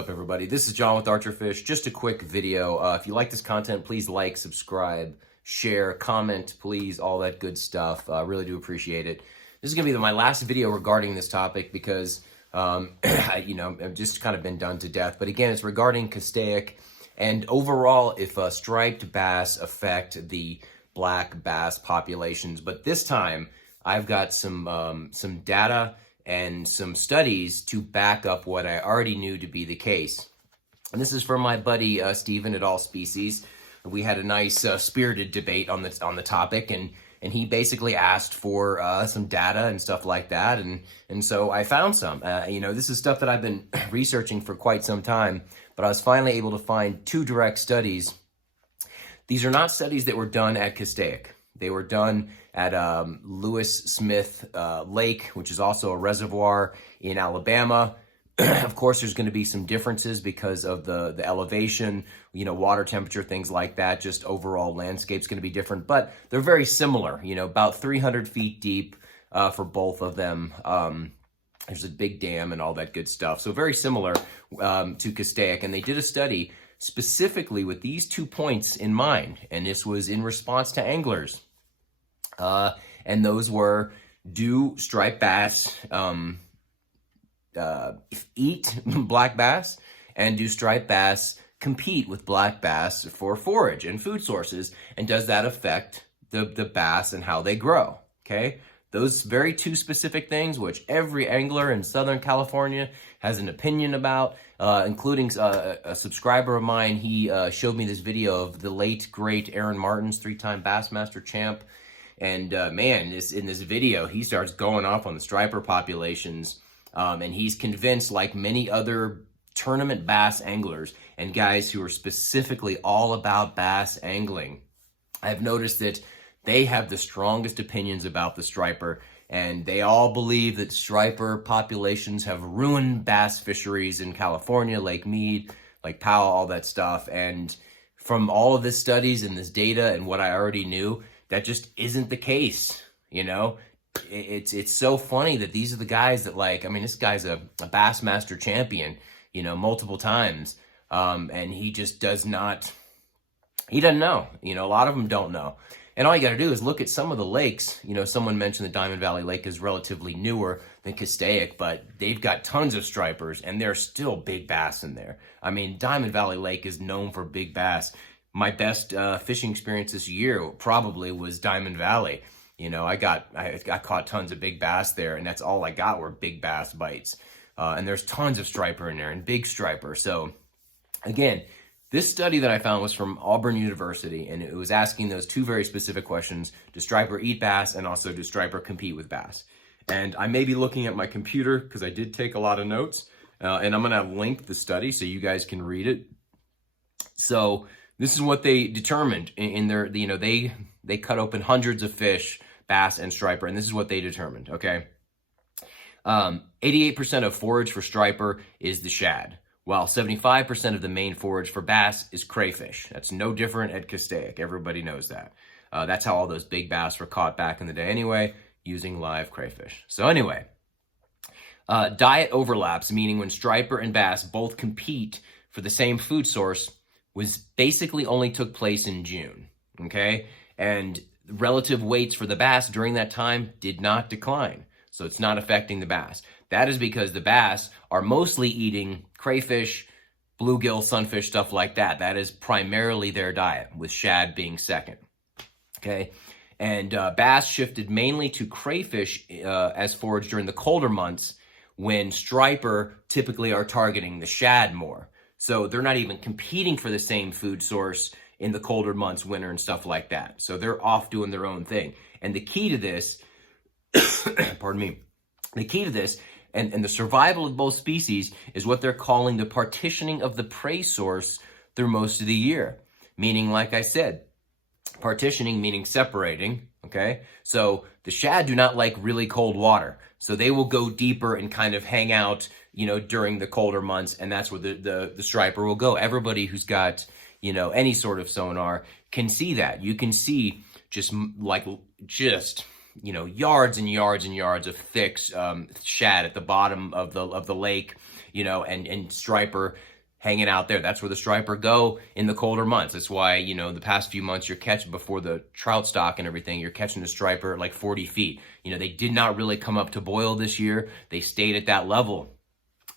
up, everybody? This is John with Archerfish. Just a quick video. If you like this content, please like, subscribe, share, comment, please, all that good stuff. I really do appreciate it. This is going to be my last video regarding this topic because, I've just kind of been done to death. But again, it's regarding Keitech and overall if striped bass affect the black bass populations. But this time, I've got some data and some studies to back up what I already knew to be the case. And this is from my buddy Steven at All Species. We had a nice spirited debate on the topic, and he basically asked for some data and stuff like that, and so I found some. This is stuff that I've been researching for quite some time, but I was finally able to find two direct studies. These are not studies that were done at Keitech. They were done at Lewis Smith Lake, which is also a reservoir in Alabama. Of course, there's going to be some differences because of the elevation, water temperature, things like that. Just overall landscape's going to be different, but they're very similar, about 300 feet deep for both of them. There's a big dam and all that good stuff. So very similar to Keitech. And they did a study specifically with these 2 points in mind. And this was in response to anglers. And those were, do striped bass eat black bass, and do striped bass compete with black bass for forage and food sources, and does that affect the bass and how they grow? Okay, those very two specific things, which every angler in Southern California has an opinion about, including a subscriber of mine. He showed me this video of the late great Aaron Martins, three-time Bassmaster champ. And man, in this video, he starts going off on the striper populations, and he's convinced, like many other tournament bass anglers and guys who are specifically all about bass angling, I've noticed that they have the strongest opinions about the striper, and they all believe that striper populations have ruined bass fisheries in California, Lake Mead, Lake Powell, all that stuff. And from all of this studies and this data and what I already knew, that just isn't the case. It's so funny that these are the guys that, this guy's a Bassmaster champion, multiple times. And he just doesn't know. A lot of them don't know. And all you got to do is look at some of the lakes. Someone mentioned the Diamond Valley Lake is relatively newer than Keitech, but they've got tons of stripers, and there's still big bass in there. Diamond Valley Lake is known for big bass. My best fishing experience this year probably was Diamond Valley. I caught tons of big bass there, and that's all I got were big bass bites. And there's tons of striper in there, and big striper. So again, this study that I found was from Auburb University, and it was asking those two very specific questions: does striper eat bass, and also does striper compete with bass? And I may be looking at my computer because I did take a lot of notes, and I'm gonna link the study so you guys can read it. So this is what they determined in their, they cut open hundreds of fish, bass and striper, and this is what they determined, okay? 88% of forage for striper is the shad, while 75% of the main forage for bass is crayfish. That's no different at Keitech. Everybody knows that. That's how all those big bass were caught back in the day anyway, using live crayfish. So anyway, diet overlaps, meaning when striper and bass both compete for the same food source, was basically only took place in June, okay? And relative weights for the bass during that time did not decline, so it's not affecting the bass. That is because the bass are mostly eating crayfish, bluegill, sunfish, stuff like that. That is primarily their diet, with shad being second, okay? And bass shifted mainly to crayfish as forage during the colder months, when striper typically are targeting the shad more. So they're not even competing for the same food source in the colder months, winter and stuff like that. So they're off doing their own thing. And the key to this, pardon me, the key to this and the survival of both species is what they're calling the partitioning of the prey source through most of the year. Meaning, like I said, partitioning meaning separating, okay? So the shad do not like really cold water. So they will go deeper and kind of hang out, during the colder months, and that's where the striper will go. Everybody who's got, any sort of sonar can see that. You can see just yards and yards and yards of thick shad at the bottom of the lake, and striper hanging out there. That's where the striper go in the colder months. That's why, you know, the past few months you're catching, before the trout stock and everything, you're catching the striper at like 40 feet. You know, they did not really come up to boil this year. They stayed at that level.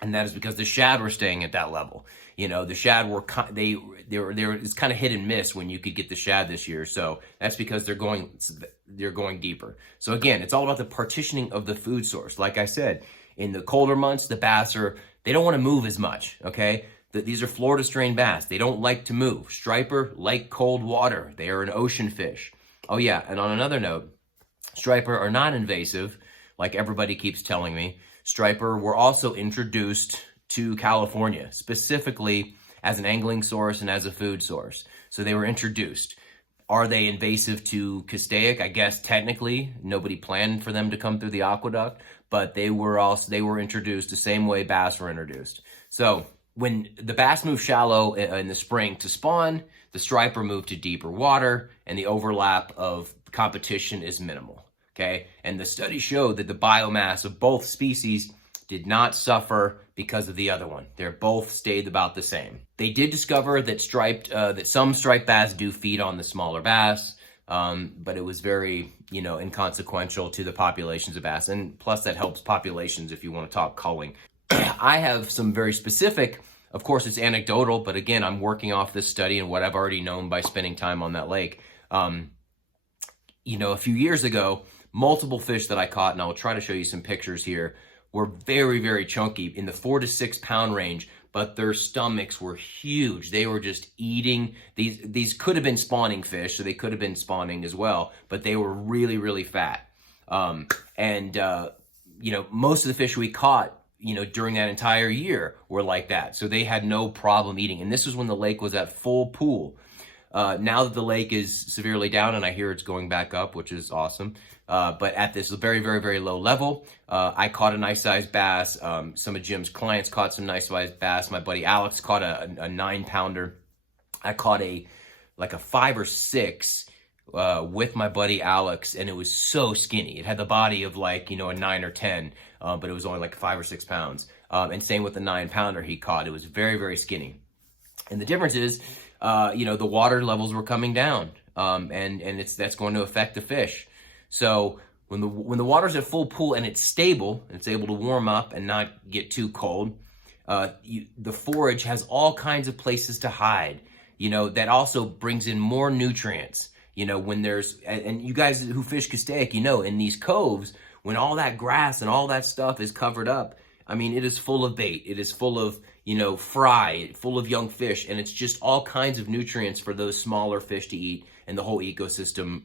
And that is because the shad were staying at that level. You know, the shad were, it's kind of hit and miss when you could get the shad this year. So that's because they're going deeper. So again, it's all about the partitioning of the food source. Like I said, in the colder months, the bass they don't want to move as much, okay? These are Florida strain bass. They don't like to move. Striper like cold water. They are an ocean fish. Oh yeah, and on another note, striper are not invasive, like everybody keeps telling me. Striper were also introduced to California, specifically as an angling source and as a food source. So they were introduced. Are they invasive to Keitech? I guess technically nobody planned for them to come through the aqueduct, but they were introduced the same way bass were introduced. So when the bass move shallow in the spring to spawn, the striper move to deeper water, and the overlap of competition is minimal. Okay, and the study showed that the biomass of both species did not suffer because of the other one. They're both stayed about the same. They did discover that some striped bass do feed on the smaller bass, but it was very, you know, inconsequential to the populations of bass, and plus that helps populations if you want to talk culling. I have some very specific, of course it's anecdotal, but again, I'm working off this study and what I've already known by spending time on that lake. You know, a few years ago, multiple fish that I caught, and I'll try to show you some pictures here, were very, very chunky in the 4 to 6 pound range, but their stomachs were huge. They were just eating. These could have been spawning fish, so they could have been spawning as well, but they were really, really fat. You know, most of the fish we caught, you know, during that entire year were like that. So they had no problem eating. And this was when the lake was at full pool. Now that the lake is severely down, and I hear it's going back up, which is awesome. But at this very, very, very low level, I caught a nice sized bass. Some of Jim's clients caught some nice sized bass. My buddy Alex caught a 9-pounder. I caught like a 5 or 6 with my buddy Alex, and it was so skinny. It had the body of like, you know, a 9 or 10, but it was only like 5 or 6 pounds. And same with the 9-pounder he caught. It was very, very skinny. And the difference is, you know, the water levels were coming down, and that's going to affect the fish. So when the water's at full pool and it's stable and it's able to warm up and not get too cold, the forage has all kinds of places to hide. You know, that also brings in more nutrients. You know, when and you guys who fish Keitech, you know, in these coves, when all that grass and all that stuff is covered up, I mean, it is full of bait. It is full of, you know, fry, full of young fish, and it's just all kinds of nutrients for those smaller fish to eat, and the whole ecosystem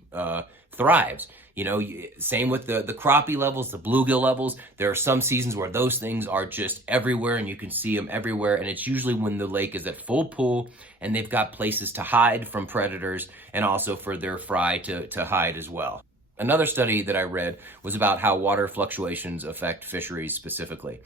thrives. You know, same with the crappie levels, the bluegill levels. There are some seasons where those things are just everywhere, and you can see them everywhere, and it's usually when the lake is at full pool and they've got places to hide from predators and also for their fry to hide as well. Another study that I read was about how water fluctuations affect fisheries specifically.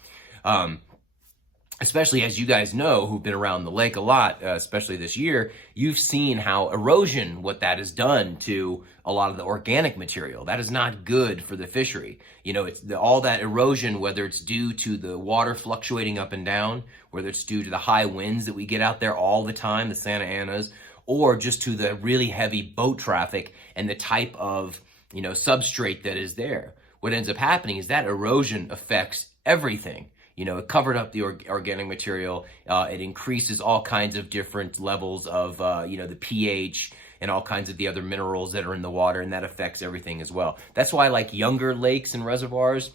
Especially as you guys know, who've been around the lake a lot, especially this year, you've seen how erosion, what that has done to a lot of the organic material. That is not good for the fishery. You know, it's all that erosion, whether it's due to the water fluctuating up and down, whether it's due to the high winds that we get out there all the time, the Santa Anas, or just to the really heavy boat traffic and the type of, you know, substrate that is there. What ends up happening is that erosion affects everything. You know, it covered up the organic material. It increases all kinds of different levels of, you know, the pH and all kinds of the other minerals that are in the water, and that affects everything as well. That's why, like, younger lakes and reservoirs,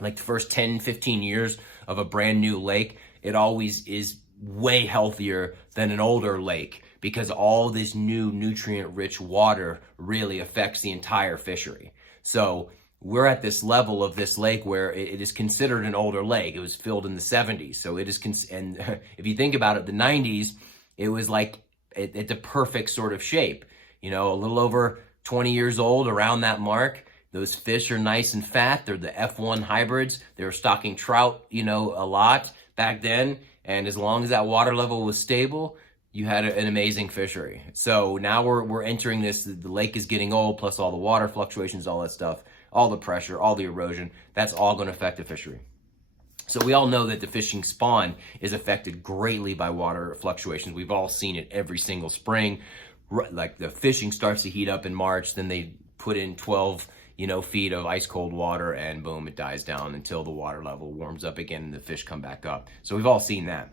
like the first 10, 15 years of a brand new lake, it always is way healthier than an older lake, because all this new nutrient-rich water really affects the entire fishery. So we're at this level of this lake where it is considered an older lake. It was filled in the 70s. So it is, and if you think about it, the 90s, it was like at the perfect sort of shape. You know, a little over 20 years old, around that mark. Those fish are nice and fat. They're the F1 hybrids. They were stocking trout, you know, a lot back then. And as long as that water level was stable, you had an amazing fishery. So now we're entering this, the lake is getting old, plus all the water fluctuations, all that stuff, all the pressure, all the erosion. That's all going to affect the fishery. So we all know that the fishing spawn is affected greatly by water fluctuations. We've all seen it every single spring. Like the fishing starts to heat up in March, then they put in 12, feet of ice cold water, and boom, it dies down until the water level warms up again and the fish come back up. So we've all seen that.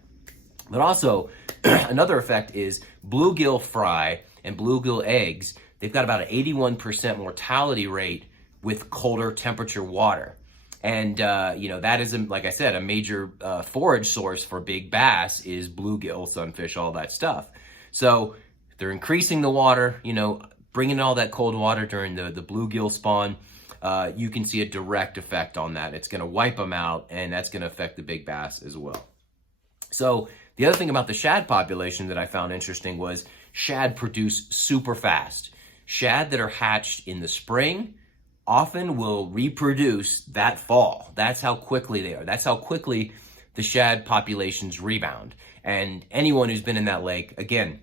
But also, another effect is bluegill fry and bluegill eggs. They've got about an 81% mortality rate with colder temperature water. And, that is, like I said, a major forage source for big bass is bluegill, sunfish, all that stuff. So they're increasing the water, bringing all that cold water during the bluegill spawn. You can see a direct effect on that. It's going to wipe them out, and that's going to affect the big bass as well. So the other thing about the shad population that I found interesting was shad produce super fast. Shad that are hatched in the spring often will reproduce that fall. That's how quickly they are. That's how quickly the shad populations rebound. And anyone who's been in that lake, again,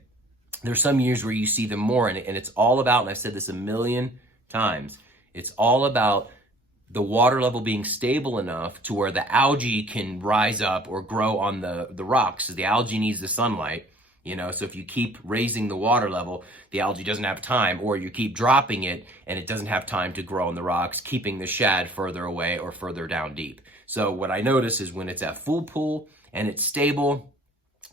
there's some years where you see them more, and it's all about, and I've said this a million times, it's all about the water level being stable enough to where the algae can rise up or grow on the rocks. So the algae needs the sunlight, so if you keep raising the water level, the algae doesn't have time, or you keep dropping it and it doesn't have time to grow on the rocks, keeping the shad further away or further down deep. So what I notice is when it's at full pool and it's stable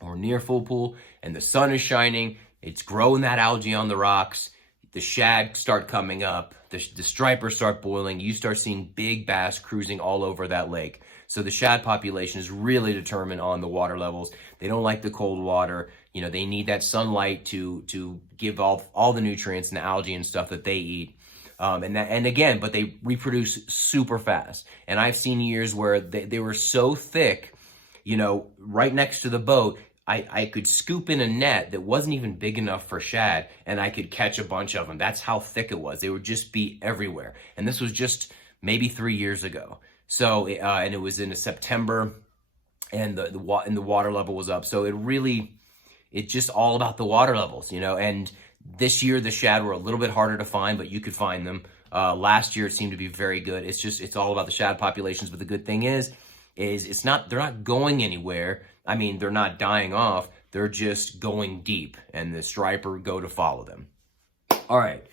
or near full pool and the sun is shining, it's growing that algae on the rocks, the shad start coming up, the stripers start boiling, you start seeing big bass cruising all over that lake. So the shad population is really determined on the water levels. They don't like the cold water. They need that sunlight to give all the nutrients and the algae and stuff that they eat. And again, but they reproduce super fast. And I've seen years where they were so thick, right next to the boat, I could scoop in a net that wasn't even big enough for shad, and I could catch a bunch of them. That's how thick it was. They would just be everywhere. And this was just maybe 3 years ago. So, and it was in September, and the water level was up. So it's just all about the water levels, and this year the shad were a little bit harder to find, but you could find them. Last year it seemed to be very good. It's all about the shad populations. But the good thing is they're not going anywhere. I mean, they're not dying off. They're just going deep, and the striper go to follow them. All right.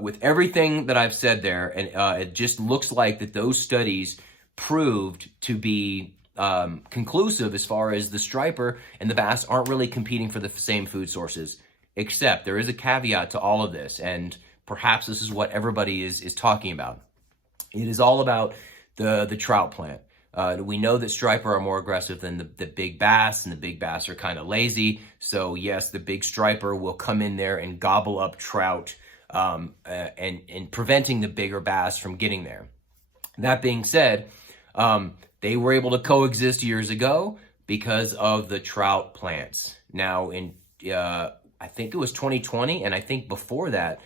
With everything that I've said there, and it just looks like that those studies proved to be conclusive as far as the striper and the bass aren't really competing for the same food sources, except there is a caveat to all of this, and perhaps this is what everybody is talking about. It is all about the trout plant. We know that striper are more aggressive than the big bass, and the big bass are kind of lazy. So yes, the big striper will come in there and gobble up trout, and preventing the bigger bass from getting there. That being said, they were able to coexist years ago because of the trout plants. Now, I think it was 2020, and I think before that,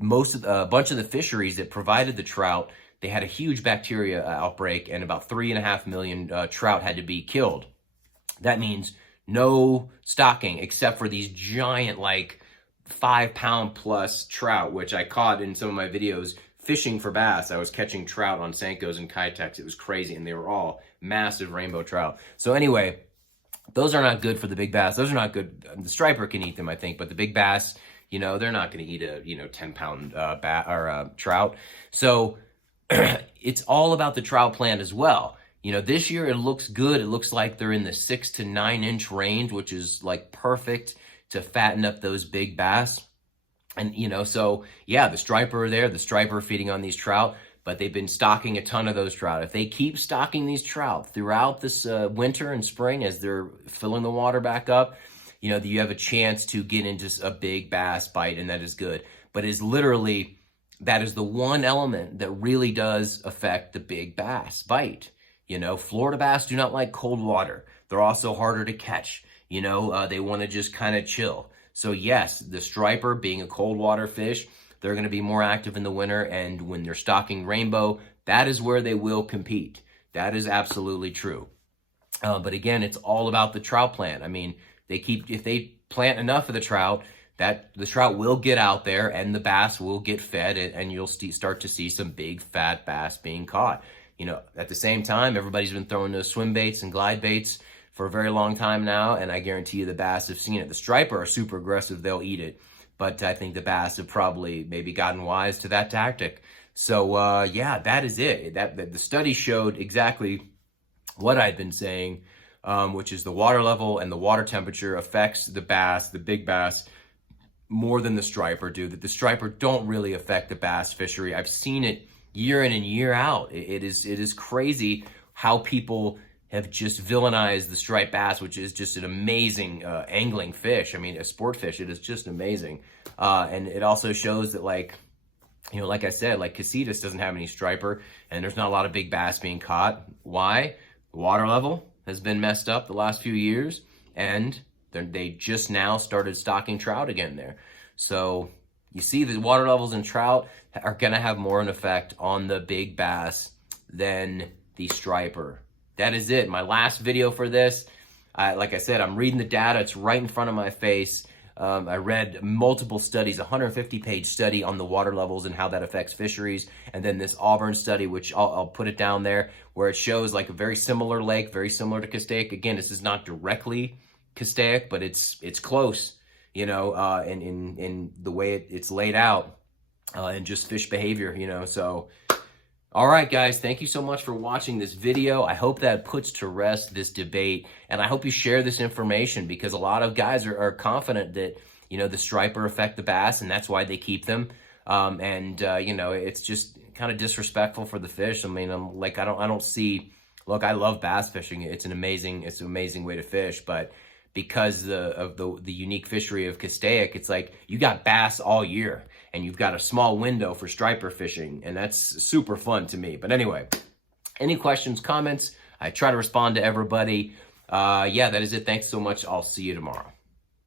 a bunch of the fisheries that provided the trout, they had a huge bacteria outbreak, and about 3.5 million trout had to be killed. That means no stocking except for these giant, 5-pound plus trout, which I caught in some of my videos fishing for bass. I was catching trout on Senkos and Keitechs. It was crazy, and they were all massive rainbow trout. So anyway, those are not good for the big bass. Those are not good. The striper can eat them, I think, but the big bass, they're not going to eat a 10-pound trout. So it's all about the trout plant as well. This year it looks good. It looks like they're in the 6 to 9 inch range, which is perfect to fatten up those big bass. And, so yeah, the striper are there, the striper feeding on these trout, but they've been stocking a ton of those trout. If they keep stocking these trout throughout this winter and spring as they're filling the water back up, you have a chance to get into a big bass bite, and that is good. But that is the one element that really does affect the big bass bite. Florida bass do not like cold water. They're also harder to catch. They want to just kind of chill. So yes, the striper being a cold water fish, they're going to be more active in the winter, and when they're stocking rainbow, that is where they will compete. That is absolutely true. But again, it's all about the trout plant. I mean, if they plant enough of the trout, that the trout will get out there and the bass will get fed, and you'll start to see some big fat bass being caught. you know, at the same time, everybody's been throwing those swim baits and glide baits for a very long time now, and I guarantee you the bass have seen it. The striper are super aggressive, they'll eat it, but I think the bass have probably maybe gotten wise to that tactic. So yeah, that is it. That the study showed exactly what I've been saying, which is the water level and the water temperature affects the bass, the big bass, more than the striper do. That the striper don't really affect the bass fishery. I've seen it year in and year out. It is crazy how people have just villainized the striped bass, which is just an amazing angling fish. I mean, a sport fish. It is just amazing. And it also shows that, like, you know, like I said, like Casitas doesn't have any striper, and there's not a lot of big bass being caught. Why? The water level has been messed up the last few years, and they just now started stocking trout again there. So you see the water levels in trout are going to have more an effect on the big bass than the striper. That is it. My last video for this. Like I said, I'm reading the data. It's right in front of my face. I read multiple studies, a 150-page study on the water levels and how that affects fisheries. And then this Auburn study, which I'll put it down there, where it shows like a very similar lake, very similar to Keitech. Again, this is not directly Keitech, but it's close, you know, in the way it's laid out, and just fish behavior, you know. So all right, guys, thank you so much for watching this video. I hope that puts to rest this debate, and I hope you share this information, because a lot of guys are confident that, you know, the striper affect the bass, and that's why they keep them. You know, it's just kind of disrespectful for the fish. I mean, I don't see. Look, I love bass fishing. It's an amazing way to fish, but because of the unique fishery of Keitech, it's like you got bass all year, and you've got a small window for striper fishing, and that's super fun to me. But anyway, any questions, comments? I try to respond to everybody. Yeah, that is it. Thanks so much. I'll see you tomorrow.